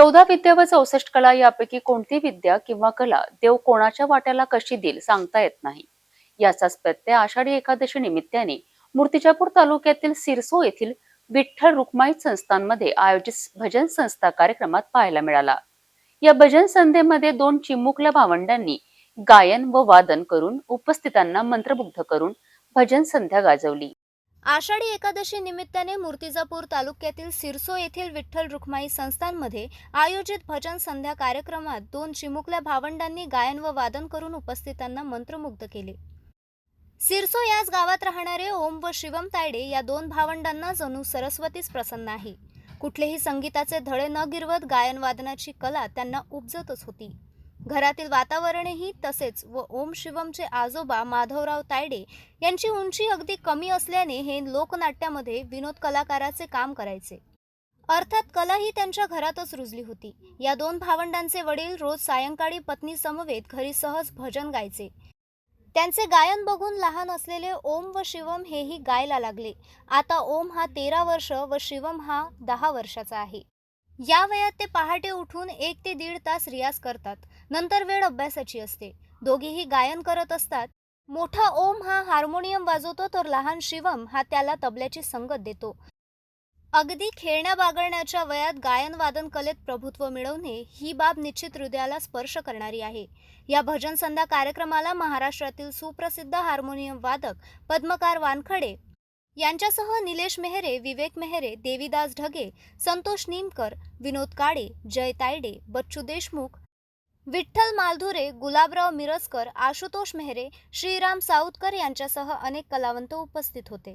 चौदा विद्या व चौसष्ट कला यापैकी कोणती विद्या किंवा कला देव कोणाच्या वाट्याला कशी देईल सांगता येत नाही. याचाच प्रत्यय आषाढी एकादशी निमित्ताने मूर्तिजापूर तालुक्यातील सिरसो येथील विठ्ठल रुक्माई संस्थांमध्ये आयोजित भजन संस्था कार्यक्रमात पाहायला मिळाला. या भजन संध्येमध्ये दोन चिमुकल्या भावंडांनी गायन व वादन करून उपस्थितांना मंत्रमुग्ध करून भजन संध्या गाजवली. आषाढी एकादशी निमित्ताने मूर्तिजापूर तालुक्यातील सिरसो येथील विठ्ठल रुक्माई संस्थांमध्ये आयोजित भजन संध्या कार्यक्रमात दोन चिमुकल्या भावंडांनी गायन व वादन करून उपस्थितांना मंत्रमुग्ध केले. सिरसो याच गावात राहणारे ओम व शिवम तायडे या दोन भावंडांना जणू सरस्वतीच प्रसन्न आहे. कुठलेही संगीताचे धडे न गिरवत गायनवादनाची कला त्यांना उपजतच होती. घरातील वातावरणही तसेच व ओम शिवमचे आजोबा माधवराव तायडे यांची उंची अगदी कमी असल्याने हे लोकनाट्यामध्ये विनोद कलाकाराचे काम करायचे. अर्थात कला ही त्यांच्या घरातच रुजली होती. या दोन भावंडांचे वडील रोज सायंकाळी पत्नी समवेत घरी सहज भजन गायचे. त्यांचे गायन बघून लहान असलेले ओम व शिवम हेही गायला लागले. आता ओम हा तेरा वर्ष व शिवम हा दहा वर्षाचा आहे. या वयात ते पहाटे उठून एक ते दीड तास रियाज करतात. नंतर वेळ अभ्यासाची असते. दोघेही गायन करत असतात. मोठा ओम हा हार्मोनियम वाजवतो तर लहान शिवम हा त्याला तबल्याची संगत देतो. अगदी खेळण्या बागळण्याच्या वयात गायनवादन कलेत प्रभुत्व मिळवणे ही बाब निश्चित हृदयाला स्पर्श करणारी आहे. या भजन संध्या कार्यक्रमाला महाराष्ट्रातील सुप्रसिद्ध हार्मोनियम वादक पद्मकार वानखडे यांच्यासह निलेश मेहरे विवेक मेहरे देवीदास ढगे संतोष निमकर विनोद काळे जय तायडे बच्चू देशमुख विठ्ठल मालधुरे गुलाबराव मिरजकर आशुतोष मेहरे श्रीराम साऊतकर यांच्यासह अनेक कलावंत उपस्थित होते.